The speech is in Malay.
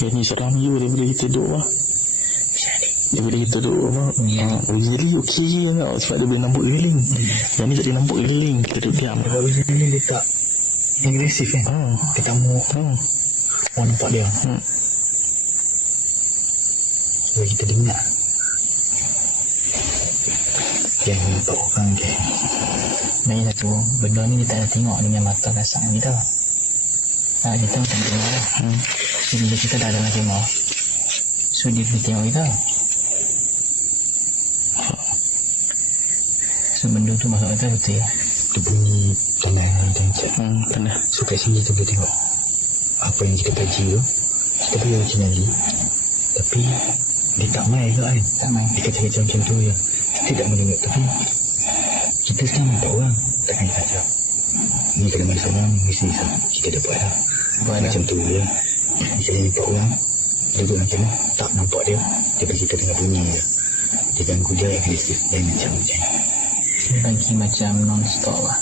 Jadi seram you daripada kita duduk lah. Daripada kita duduk apa. Really okey je tau. Sebab dia boleh nampak keliling. Yang ni tak boleh nampak keliling. Kita duduk diam. Kalau macam ni dia tak agresif kan. Ketemu orang nampak dia. So kita dengar. Yang nampak orang ke. Lagi satu, benda ni kita dah tengok dengan mata kasar kita. Kita macam tengok lah. So bila kita dah dalam kemah, so dia boleh tengok kita. So benda tu masuk kita betul. Dia bunyi tanda yang kita cek. Tanda. So kat sini kita boleh tengok apa yang kita kaji tu. Kita boleh originali. Tapi dia tak main ke kan. Tak main. Dia kata macam tu je. Kita tak mendengar. Tapi kita sekarang nampak orang. Takkan kita ajak. Ni kena mari seorang. Mesti kita dapat lah. Macam tu je. Kita nampak orang. Duduk dalam kemah. Tak nampak dia. Dia bagi kita dengar bunyi je. Dia ganggu dia agresif. Dan macam-macam. Dia bagi macam non-stop lah.